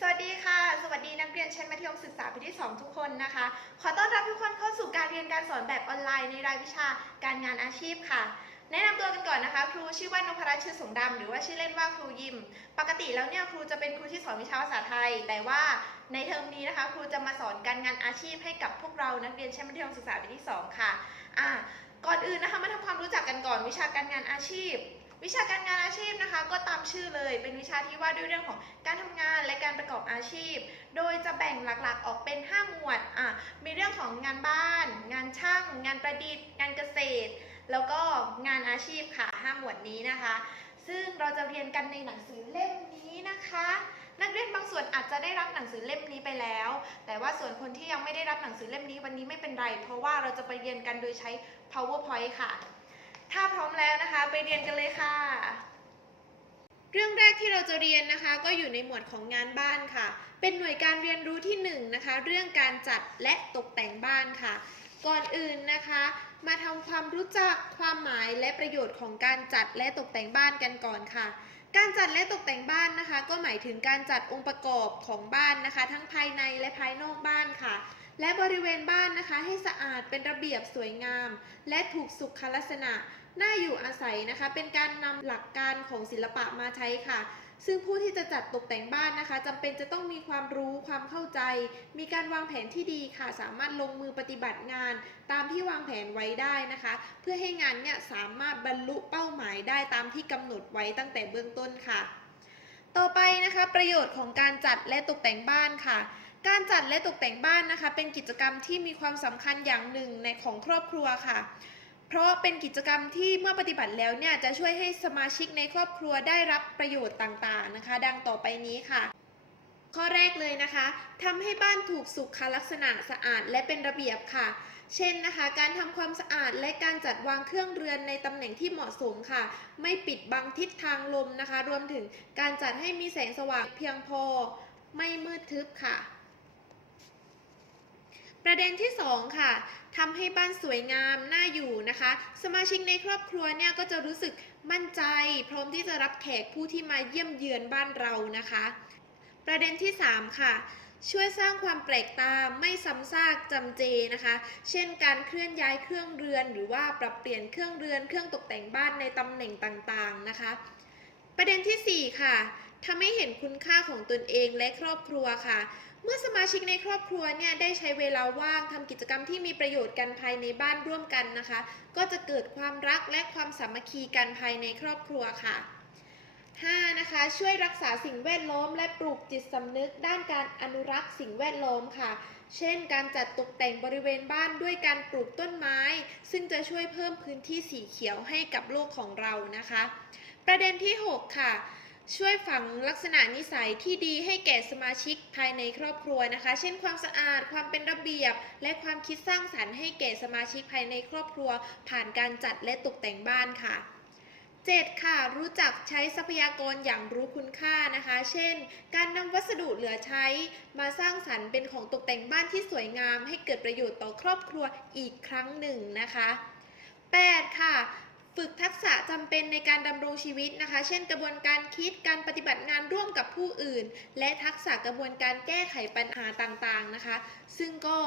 สวัสดีค่ะ สวัสดีนักเรียนชั้นมัธยมศึกษาปีที่ 2 ทุกคนนะคะ ขอต้อนรับทุกคนเข้าสู่การเรียนการสอนแบบออนไลน์ในรายวิชาการงานอาชีพค่ะ แนะนำตัวกันก่อนนะคะ ครูชื่อว่านพรัตน์ชื่อสงดำหรือว่าชื่อเล่นว่าครูยิม ปกติแล้วเนี่ยครูจะเป็นครูที่สอนวิชาภาษาไทย แต่ว่าในเทอมนี้นะคะ ครูจะมาสอนการงานอาชีพให้กับพวกเรานักเรียนชั้นมัธยมศึกษาปีที่ 2 ค่ะอ่าก่อนอื่นนะคะมาทำความรู้จักกันก่อนวิชาการงานอาชีพ วิชาการงานอาชีพนะคะ ก็ตามชื่อเลย เป็นวิชาที่ว่าด้วยเรื่องของการทำงานและการประกอบอาชีพ โดยจะแบ่งหลักๆออกเป็น 5 หมวดอะมีเรื่องของงานบ้าน งานช่าง งานประดิษฐ์ งานเกษตร แล้วก็งานอาชีพค่ะ 5 หมวดนี้นะคะ ซึ่งเราจะเรียนกันในหนังสือเล่มนี้นะคะนักเรียนบางส่วนอาจจะได้รับหนังสือเล่มนี้ไปแล้ว แต่ว่าส่วนคนที่ยังไม่ได้รับหนังสือเล่มนี้วันนี้ไม่เป็นไร เพราะว่าเราจะไปเรียนกันโดยใช้ powerpoint ค่ะ ถ้าพร้อมแล้วนะคะ ไปเรียนกันเลยค่ะ เรื่องแรกที่เราจะเรียนนะคะ ก็อยู่ในหมวดของงานบ้านค่ะ เป็นหน่วยการเรียนรู้ที่1นงนะคะ เรื่องการจัดและตกแต่งบ้านค่ะ ก่อนอื่นนะคะ มาทำความรู้จักความหมายและประโยชน์ของการจัดและตกแต่งบ้านกันก่อนค่ะ การจัดและตกแต่งบ้านนะคะ ก็หมายถึงการจัดองค์ประกอบของบ้านนะคะ ทั้งภายในและภายนอกบ้านค่ะ และบริเวณบ้านนะคะ ให้สะอาดเป็นระเบียบสวยงาม และถูกสุขลักษณะ น่าอยู่อาศัยนะคะ เป็นการนำหลักการของศิลปะมาใช้ค่ะ ซึ่งผู้ที่จะจัดตกแต่งบ้านนะคะจำเป็นจะต้องมีความรู้ความเข้าใจ มีการวางแผนที่ดีค่ะ สามารถลงมือปฏิบัติงาน ตามที่วางแผนไว้ได้นะคะ เพื่อให้งานเนี่ยสามารถบรรลุเป้าหมายได้ตามที่กำหนดไว้ตั้งแต่เบื้องต้นค่ะ ต่อไปนะคะประโยชน์ของการจัดและตกแต่งบ้านค่ะการจัดและตกแต่งบ้านนะคะ เป็นกิจกรรมที่มีความสำคัญอย่างหนึ่งในของครอบครัวค่ะ เพราะเป็นกิจกรรมที่เมื่อปฏิบัติแล้วเนี่ยจะช่วยให้สมาชิกในครอบครัวได้รับประโยชน์ต่างๆนะคะ ดังต่อไปนี้ค่ะ ข้อแรกเลยนะคะทำให้บ้านถูกสุขลักษณะสะอาดและเป็นระเบียบค่ะ เช่นนะคะ การทำความสะอาดและการจัดวางเครื่องเรือนในตำแหน่งที่เหมาะสมค่ะ ไม่ปิดบังทิศทางลมนะคะ รวมถึงการจัดให้มีแสงสว่างเพียงพอ ไม่มืดทึบค่ะ ประเด็นที่ 2 ค่ะทำให้บ้านสวยงามน่าอยู่นะคะ สมาชิกในครอบครัวเนี่ยก็จะรู้สึกมั่นใจ พร้อมที่จะรับแขกผู้ที่มาเยี่ยมเยือนบ้านเรานะคะ ประเด็นที่ 3 ค่ะช่วยสร้างความแปลกตาไม่ซ้ำซากจำเจนะคะ เช่นการเคลื่อนย้ายเครื่องเรือน หรือว่าปรับเปลี่ยนเครื่องเรือน เครื่องตกแต่งบ้านในตำแหน่งต่างๆนะคะ ประเด็นทีสี่4 ค่ะ ทำให้เห็นคุณค่าของตนเองและครอบครัวค่ะ เมื่อสมาชิกในครอบครัวเนี่ยได้ใช้เวลาว่างทำกิจกรรมที่มีประโยชน์กันภายในบ้านร่วมกันนะคะ ก็จะเกิดความรักและความสามัคคีกันภายในครอบครัวค่ะ 5. นะคะ ช่วยรักษาสิ่งแวดล้อมและปลูกจิตสำนึกด้านการอนุรักษ์สิ่งแวดล้อมค่ะ เช่น การจัดตกแต่งบริเวณบ้านด้วยการปลูกต้นไม้ ซึ่งจะช่วยเพิ่มพื้นที่สีเขียวให้กับโลกของเรานะคะ ประเด็นที่ 6 ค่ะ ช่วยฝังลักษณะนิสัยที่ดีให้แก่สมาชิกภายในครอบครัวนะคะ เช่นความสะอาด ความเป็นระเบียบ และความคิดสร้างสรรค์ให้แก่สมาชิกภายในครอบครัว ผ่านการจัดและตกแต่งบ้านค่ะ 7. ค่ะ รู้จักใช้ทรัพยากรอย่างรู้คุณค่านะคะ เช่น การนำวัสดุเหลือใช้ มาสร้างสรรค์เป็นของตกแต่งบ้านที่สวยงาม ให้เกิดประโยชน์ต่อครอบครัวอีกครั้งหนึ่งนะคะ 8. ค่ะ ฝึกทักษะจำเป็นในการดำรงชีวิตนะคะ เช่นกระบวนการคิด การปฏิบัติงานร่วมกับผู้อื่น และทักษะกระบวนการแก้ไขปัญหาต่างๆนะคะ ซึ่งก็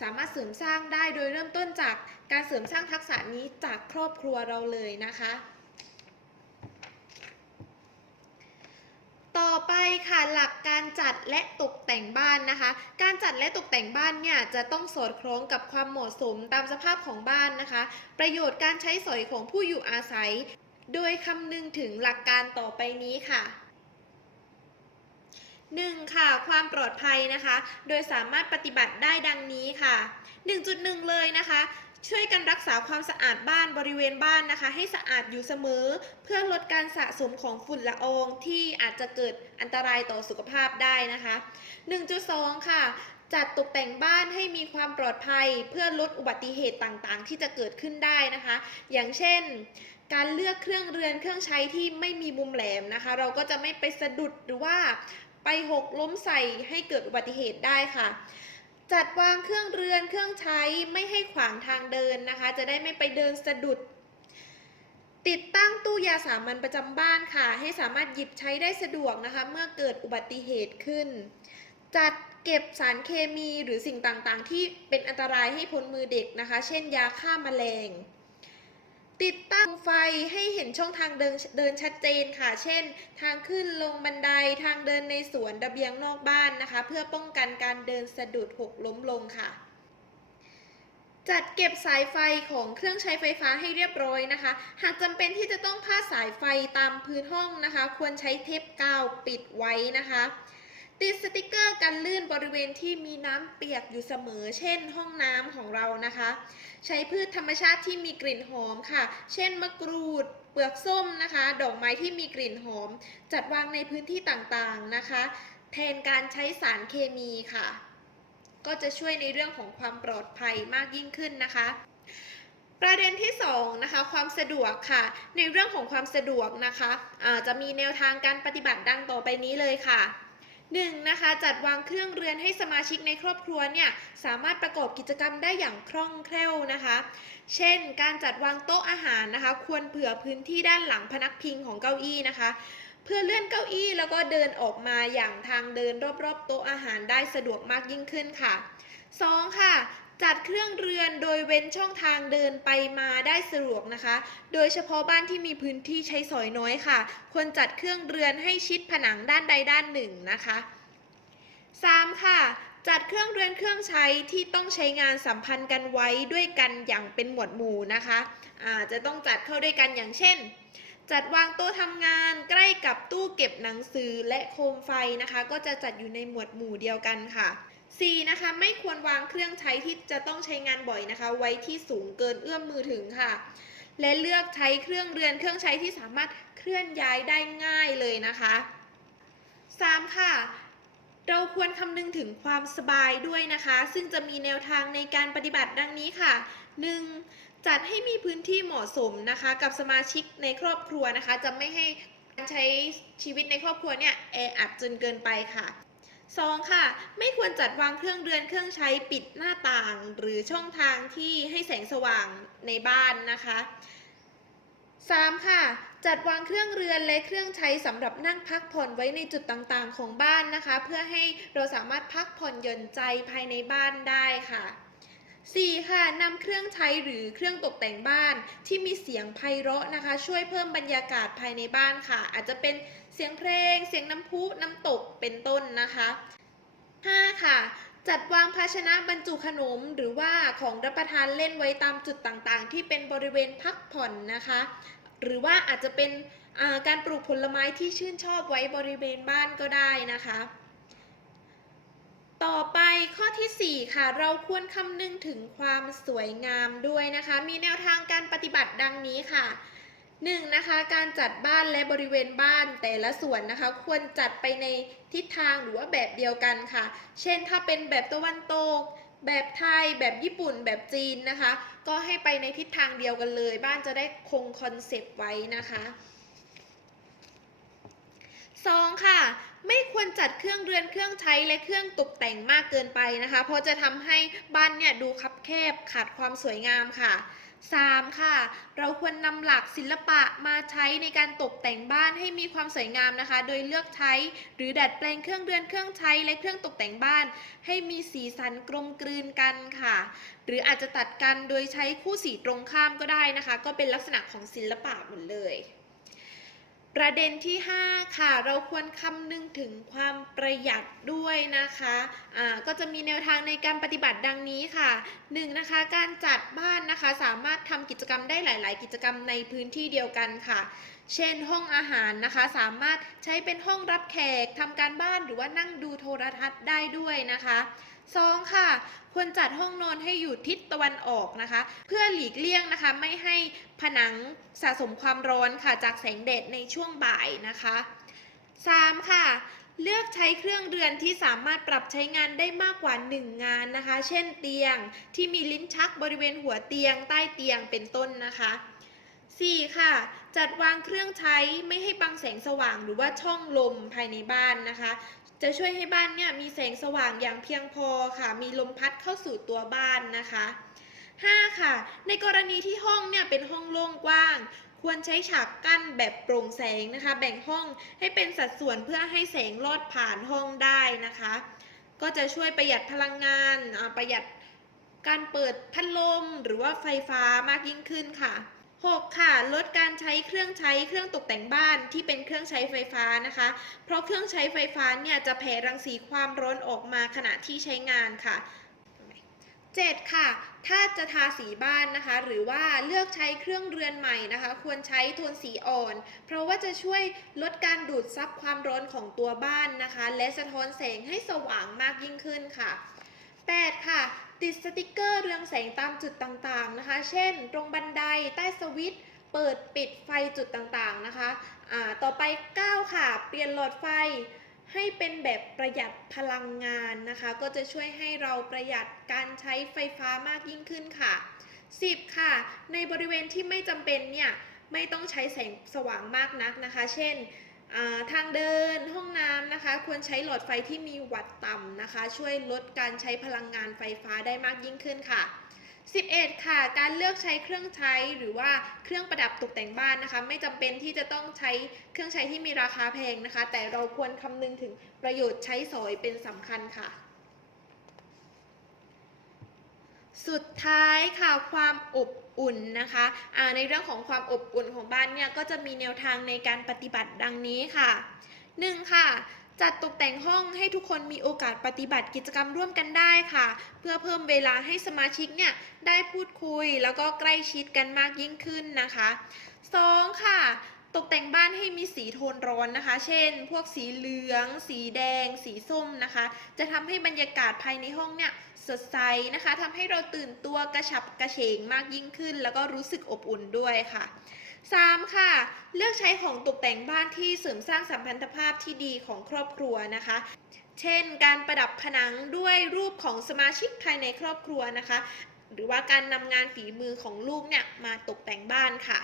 สามารถเสริมสร้างได้โดยเริ่มต้นจากการเสริมสร้างทักษะนี้จากครอบครัวเราเลยนะคะ ต่อไปค่ะหลักการจัดและตกแต่งบ้านนะคะ การจัดและตกแต่งบ้านเนี่ยจะต้องสอดคล้องกับความเหมาะสมตามสภาพของบ้านนะคะ ประโยชน์การใช้สอยของผู้อยู่อาศัย โดยคำนึงถึงหลักการต่อไปนี้ค่ะ 1. ค่ะ ความปลอดภัยนะคะ โดยสามารถปฏิบัติได้ดังนี้ค่ะ 1.1 เลยนะคะ ช่วยกันรักษาความสะอาดบ้านบริเวณบ้านนะคะ ให้สะอาดอยู่เสมอ เพื่อลดการสะสมของฝุ่นละอองที่อาจจะเกิดอันตรายต่อสุขภาพได้นะคะ 1.2 ค่ะ จัดตกแต่งบ้านให้มีความปลอดภัย เพื่อลดอุบัติเหตุต่างๆ ที่จะเกิดขึ้นได้นะคะ อย่างเช่น การเลือกเครื่องเรือนเครื่องใช้ที่ไม่มีมุมแหลมนะคะ เราก็จะไม่ไปสะดุดหรือว่าไปหกล้มใส่ให้เกิดอุบัติเหตุได้ค่ะ จัดวางเครื่องเรือนเครื่องใช้ไม่ให้ขวางทางเดินนะคะ จะได้ไม่ไปเดินสะดุด ติดตั้งตู้ยาสามัญประจำบ้านค่ะ ให้สามารถหยิบใช้ได้สะดวกนะคะ เมื่อเกิดอุบัติเหตุขึ้น จัดเก็บสารเคมีหรือสิ่งต่างๆ ที่เป็นอันตรายให้พ้นมือเด็กนะคะ เช่นยาฆ่าแมลง ติดตั้งไฟให้เห็นช่องทางเดินเดินชัดเจนค่ะ เช่น ทางขึ้นลงบันไดทางเดินในสวนระเบียงนอกบ้านนะคะ เพื่อป้องกันการเดินสะดุดหกล้มลงค่ะ จัดเก็บสายไฟของเครื่องใช้ไฟฟ้าให้เรียบร้อยนะคะ หากจำเป็นที่จะต้องพาดสายไฟตามพื้นห้องนะคะ ควรใช้เทปกาวปิดไว้นะคะ ติดสติกเกอร์กันลื่นบริเวณที่มีน้ำเปียกอยู่เสมอ เช่น ห้องน้ำของเรานะคะ ใช้พืชธรรมชาติที่มีกลิ่นหอมค่ะ เช่นมะกรูด เปลือกส้มนะคะ ดอกไม้ที่มีกลิ่นหอม จัดวางในพื้นที่ต่างๆนะคะ แทนการใช้สารเคมีค่ะ ก็จะช่วยในเรื่องของความปลอดภัยมากยิ่งขึ้นนะคะประเด็นที่2นะคะความสะดวกค่ะ ในเรื่องของความสะดวกนะคะะจะมีแนวทางการปฏิบัติดังต่อไปนี้เลยค่ะ 1. นะคะจัดวางเครื่องเรือนให้สมาชิกในครอบครัวเนี่ยสามารถประกอบกิจกรรมได้อย่างคล่องแคล่วนะคะ เช่น การจัดวางโต๊ะอาหารนะคะ ควรเผื่อพื้นที่ด้านหลังพนักพิงของเก้าอี้นะคะ เพื่อเลื่อนเก้าอี้แล้วก็เดินออกมาอย่างทางเดินรอบๆ โต๊ะอาหารได้สะดวกมากยิ่งขึ้นค่ะ 2. ค่ะ จัดเครื่องเรือนโดยเว้นช่องทางเดินไปมาได้สะดวกนะคะ โดยเฉพาะบ้านที่มีพื้นที่ใช้สอยน้อยค่ะ ควรจัดเครื่องเรือนให้ชิดผนังด้านใดด้านหนึ่งนะคะ 3. ค่ะ จัดเครื่องเรือนเครื่องใช้ที่ต้องใช้งานสัมพันธ์กันไว้ด้วยกันอย่างเป็นหมวดหมู่นะคะอาจะต้องจัดเข้าด้วยกันอย่างเช่น จัดวางโต๊ะทำงานใกล้กับตู้เก็บหนังสือและโคมไฟนะคะ ก็จะจัดอยู่ในหมวดหมู่เดียวกันค่ะ 4. นะคะไม่ควรวางเครื่องใช้ที่จะต้องใช้งานบ่อยนะคะ ไว้ที่สูงเกินเอื้อมมือถึงค่ะ และเลือกใช้เครื่องเรือนเครื่องใช้ที่สามารถเคลื่อนย้ายได้ง่ายเลยนะคะ 3. ค่ะ เราควรคำนึงถึงความสบายด้วยนะคะ ซึ่งจะมีแนวทางในการปฏิบัติดังนี้ค่ะ 1. จัดให้มีพื้นที่เหมาะสมนะคะ กับสมาชิกในครอบครัวนะคะ จะไม่ให้การใช้ชีวิตในครอบครัวเนี่ยแออัดจนเกินไปค่ะ 2. ค่ะ ไม่ควรจัดวางเครื่องเรือนเครื่องใช้ปิดหน้าต่าง หรือช่องทางที่ให้แสงสว่างในบ้านนะคะ 3. ค่ะ จัดวางเครื่องเรือนและเครื่องใช้สำหรับนั่งพักผ่อนไว้ในจุดต่างๆ ของบ้านนะคะ เพื่อให้เราสามารถพักผ่อนหย่อนใจภายในบ้านได้ค่ะ 4. ค่ะนำเครื่องใช้หรือเครื่องตกแต่งบ้านที่มีเสียงไพเราะนะคะ ช่วยเพิ่มบรรยากาศภายในบ้านค่ะ อาจจะเป็น เสียงเพลง เสียงน้ำพุ น้ำตก เป็นต้นนะคะ 5. ค่ะ จัดวางภาชนะบรรจุขนมหรือว่าของรับประทานเล่นไว้ตามจุดต่างๆ ที่เป็นบริเวณพักผ่อนนะคะ หรือว่าอาจจะเป็นการปลูกผลไม้ที่ชื่นชอบไว้บริเวณบ้านก็ได้นะคะ ต่อไปข้อทีสี่4 ค่ะ เราควรคำนึงถึงความสวยงามด้วยนะคะ มีแนวทางการปฏิบัติดังนี้ค่ะ 1. นะคะการจัดบ้านและบริเวณบ้านแต่ละส่วนนะคะ ควรจัดไปในทิศทางหรือว่าแบบเดียวกันค่ะ เช่นถ้าเป็นแบบตะวันตก แบบไทย แบบญี่ปุ่น แบบจีนนะคะ ก็ให้ไปในทิศทางเดียวกันเลย บ้านจะได้คงคอนเซปต์ไว้นะคะ 2. ค่ะ ไม่ควรจัดเครื่องเรือนเครื่องใช้และเครื่องตกแต่งมากเกินไปนะคะ เพราะจะทำให้บ้านเนี่ยดูคับแคบขาดความสวยงามค่ะ 3. ค่ะ เราควรนำหลักศิลปะมาใช้ในการตกแต่งบ้านให้มีความสวยงามนะคะ โดยเลือกใช้หรือดัดแปลงเครื่องเรือนเครื่องใช้และเครื่องตกแต่งบ้าน ให้มีสีสันกลมกลืนกันค่ะ หรืออาจจะตัดกันโดยใช้คู่สีตรงข้ามก็ได้นะคะ ก็เป็นลักษณะของศิลปะหมดเลย ประเด็นที่ 5 ค่ะ เราควรคำนึงถึงความประหยัดด้วยนะคะอ่าก็จะมีแนวทางในการปฏิบัติดังนี้ค่ะ 1. นะคะ การจัดบ้านนะคะ สามารถทำกิจกรรมได้หลาย ๆ กิจกรรมในพื้นที่เดียวกันค่ะ เช่นห้องอาหารนะคะ สามารถใช้เป็นห้องรับแขกทำการบ้านหรือว่านั่งดูโทรทัศน์ได้ด้วยนะคะ 2. ค่ะ ควรจัดห้องนอนให้อยู่ทิศตะวันออกนะคะ เพื่อหลีกเลี่ยงนะคะ ไม่ให้ผนังสะสมความร้อนค่ะจากแสงแดดในช่วงบ่ายนะคะ 3. ค่ะเลือกใช้เครื่องเรือนที่สามารถปรับใช้งานได้มากกว่า 1 งานนะคะ เช่นเตียงที่มีลิ้นชักบริเวณหัวเตียงใต้เตียงเป็นต้นนะคะ 4. ค่ะ จัดวางเครื่องใช้ไม่ให้บังแสงสว่างหรือว่าช่องลมภายในบ้านนะคะ จะช่วยให้บ้านเนี่ยมีแสงสว่างอย่างเพียงพอค่ะ มีลมพัดเข้าสู่ตัวบ้านนะคะ 5. ค่ะ ในกรณีที่ห้องเนี่ยเป็นห้องโล่งกว้าง ควรใช้ฉากกั้นแบบโปร่งแสงนะคะ แบ่งห้องให้เป็นสัดส่วนเพื่อให้แสงลอดผ่านห้องได้นะคะ ก็จะช่วยประหยัดพลังงานประหยัดการเปิดพัดลมหรือว่าไฟฟ้ามากยิ่งขึ้นค่ะ 6. ค่ะลดการใช้เครื่องใช้เครื่องตกแต่งบ้านที่เป็นเครื่องใช้ไฟฟ้านะคะ เพราะเครื่องใช้ไฟฟ้าเนี่ยจะแผ่รังสีความร้อนออกมาขณะที่ใช้งานค่ะ 7. ค่ะ ถ้าจะทาสีบ้านนะคะ หรือว่าเลือกใช้เครื่องเรือนใหม่นะคะ ควรใช้โทนสีอ่อน เพราะว่าจะช่วยลดการดูดซับความร้อนของตัวบ้านนะคะ และสะท้อนแสงให้สว่างมากยิ่งขึ้นค่ะ 8. ค่ะ ติดสติกเกอร์เรืองแสงตามจุดต่างๆนะคะ เช่น ตรงบันไดใต้สวิตช์เปิดปิดไฟจุดต่างๆนะคะอ่าต่อไป 9 ค่ะ เปลี่ยนหลอดไฟให้เป็นแบบประหยัดพลังงานนะคะ ก็จะช่วยให้เราประหยัดการใช้ไฟฟ้ามากยิ่งขึ้นค่ะ 10 ค่ะ ในบริเวณที่ไม่จำเป็นเนี่ยไม่ต้องใช้แสงสว่างมากนักนะคะ เช่น ทางเดินห้องน้ำนะคะ ควรใช้หลอดไฟที่มีวัตต์ต่ำนะคะ ช่วยลดการใช้พลังงานไฟฟ้าได้มากยิ่งขึ้นค่ะ 11 ค่ะ การเลือกใช้เครื่องใช้หรือว่าเครื่องประดับตกแต่งบ้านนะคะ ไม่จำเป็นที่จะต้องใช้เครื่องใช้ที่มีราคาแพงนะคะ แต่เราควรคำนึงถึงประโยชน์ใช้สอยเป็นสำคัญค่ะ สุดท้ายค่ะความอบ อุ่นนะคะะในเรื่องของความอบอุ่นของบ้านเนี่ยก็จะมีแนวทางในการปฏิบัติดังนี้ค่ะ 1. ค่ะจัดตกแต่งห้องให้ทุกคนมีโอกาสปฏิบัติกิจกรรมร่วมกันได้ค่ะ เพื่อเพิ่มเวลาให้สมาชิกเนี่ยได้พูดคุย แล้วก็ใกล้ชิดกันมากยิ่งขึ้นนะคะ 2. ค่ะ ตกแต่งบ้านให้มีสีโทนร้อนนะคะ เช่น พวกสีเหลือง สีแดง สีส้มนะคะ จะทำให้บรรยากาศภายในห้องเนี่ยสดใสนะคะทำให้เราตื่นตัวกระฉับกระเฉงมากยิ่งขึ้น แล้วก็รู้สึกอบอุ่นด้วยค่ะ 3. ค่ะ เลือกใช้ของตกแต่งบ้านที่เสริมสร้างสัมพันธภาพที่ดีของครอบครัวนะคะ เช่น การประดับผนังด้วยรูปของสมาชิกภายในครอบครัวนะคะ หรือว่าการนำงานฝีมือของลูกเนี่ยมาตกแต่งบ้านค่ะ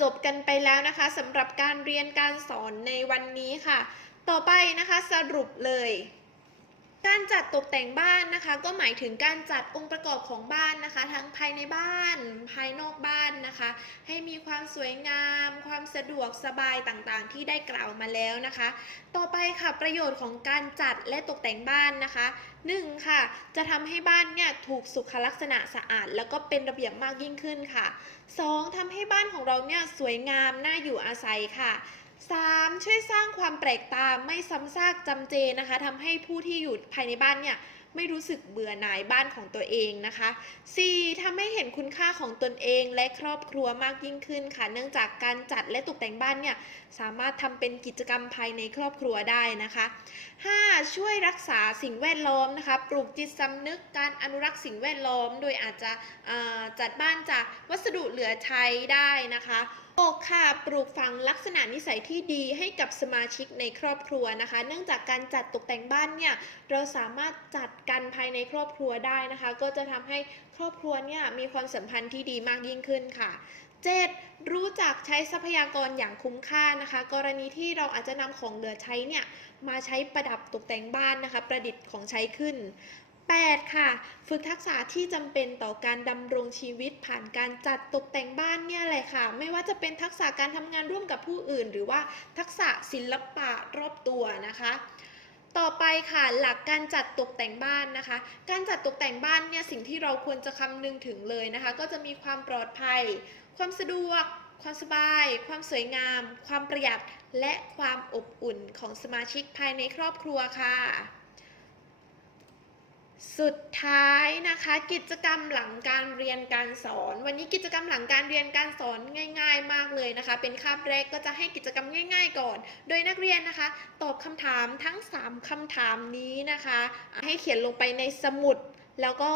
จบกันไปแล้วนะคะสำหรับการเรียนการสอนในวันนี้ค่ะ ต่อไปนะคะสรุปเลย การจัดตกแต่งบ้านนะคะ ก็หมายถึงการจัดองค์ประกอบของบ้านนะคะ ทั้งภายในบ้าน ภายนอกบ้านนะคะ ให้มีความสวยงาม ความสะดวกสบายต่างๆ ที่ได้กล่าวมาแล้วนะคะ ต่อไปค่ะประโยชน์ของการจัดและตกแต่งบ้านนะคะ 1. ค่ะ จะทำให้บ้านเนี่ยถูกสุขลักษณะสะอาด แล้วก็เป็นระเบียบมากยิ่งขึ้นค่ะ 2. ทำให้บ้านของเราเนี่ยสวยงามน่าอยู่อาศัยค่ะ 3. ช่วยสร้างความแปลกตาไม่ซ้ำซากจำเจนะคะทำให้ผู้ที่อยู่ภายในบ้านเนี่ยไม่รู้สึกเบื่อหน่ายบ้านของตัวเองนะคะ 4. ทำให้เห็นคุณค่าของตนเองและครอบครัวมากยิ่งขึ้นค่ะ เนื่องจากการจัดและตกแต่งบ้านเนี่ยสามารถทำเป็นกิจกรรมภายในครอบครัวได้นะคะ 5. ช่วยรักษาสิ่งแวดล้อมนะคะ ปลูกจิตสำนึกการอนุรักษ์สิ่งแวดล้อม โดยอาจจะจัดบ้านจากวัสดุเหลือใช้ได้นะคะ 6ค่ะ ปลูกฝังลักษณะนิสัยที่ดีให้กับสมาชิกในครอบครัวนะคะ เนื่องจากการจัดตกแต่งบ้านเนี่ย เราสามารถจัดกันภายในครอบครัวได้นะคะ ก็จะทำให้ครอบครัวเนี่ยมีความสัมพันธ์ที่ดีมากยิ่งขึ้นค่ะ 7. รู้จักใช้ทรัพยากรอย่างคุ้มค่านะคะ กรณีที่เราอาจจะนำของเหลือใช้เนี่ยมาใช้ประดับตกแต่งบ้านนะคะ ประดิษฐ์ของใช้ขึ้น 8. ค่ะ ฝึกทักษะที่จำเป็นต่อการดำรงชีวิตผ่านการจัดตกแต่งบ้านเนี่ยแหละค่ะ ไม่ว่าจะเป็นทักษะการทำงานร่วมกับผู้อื่น หรือว่าทักษะศิลปะรอบตัวนะคะ ต่อไปค่ะหลักการจัดตกแต่งบ้านนะคะ การจัดตกแต่งบ้านเนี่ยสิ่งที่เราควรจะคำนึงถึงเลยนะคะ ก็จะมีความปลอดภัย ความสะดวกความสบาย ความสวยงาม ความประหยัด และความอบอุ่นของสมาชิกภายในครอบครัวค่ะ สุดท้ายนะคะกิจกรรมหลังการเรียนการสอน วันนี้กิจกรรมหลังการเรียนการสอนง่าย ๆ มากเลยนะคะ เป็นคาบแรกก็จะให้กิจกรรมง่าย ๆ ก่อน โดยนักเรียนนะคะ ตอบคำถามทั้ง 3คำถามนี้นะคะ ให้เขียนลงไปในสมุดแล้วก็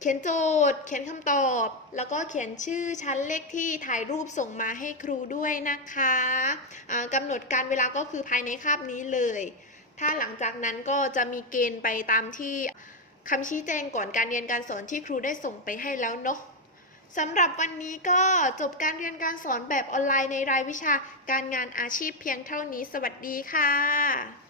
เขียนโจทย์ เขียนคำตอบ แล้วก็เขียนชื่อชั้นเลขที่ถ่ายรูปส่งมาให้ครูด้วยนะคะอ่ากำหนดการเวลาก็คือภายในคาบนี้เลย ถ้าหลังจากนั้นก็จะมีเกณฑ์ไปตามที่คำชี้แจงก่อนการเรียนการสอนที่ครูได้ส่งไปให้แล้วเนาะสำหรับวันนี้ก็จบการเรียนการสอนแบบออนไลน์ในรายวิชาการงานอาชีพเพียงเท่านี้ สวัสดีค่ะ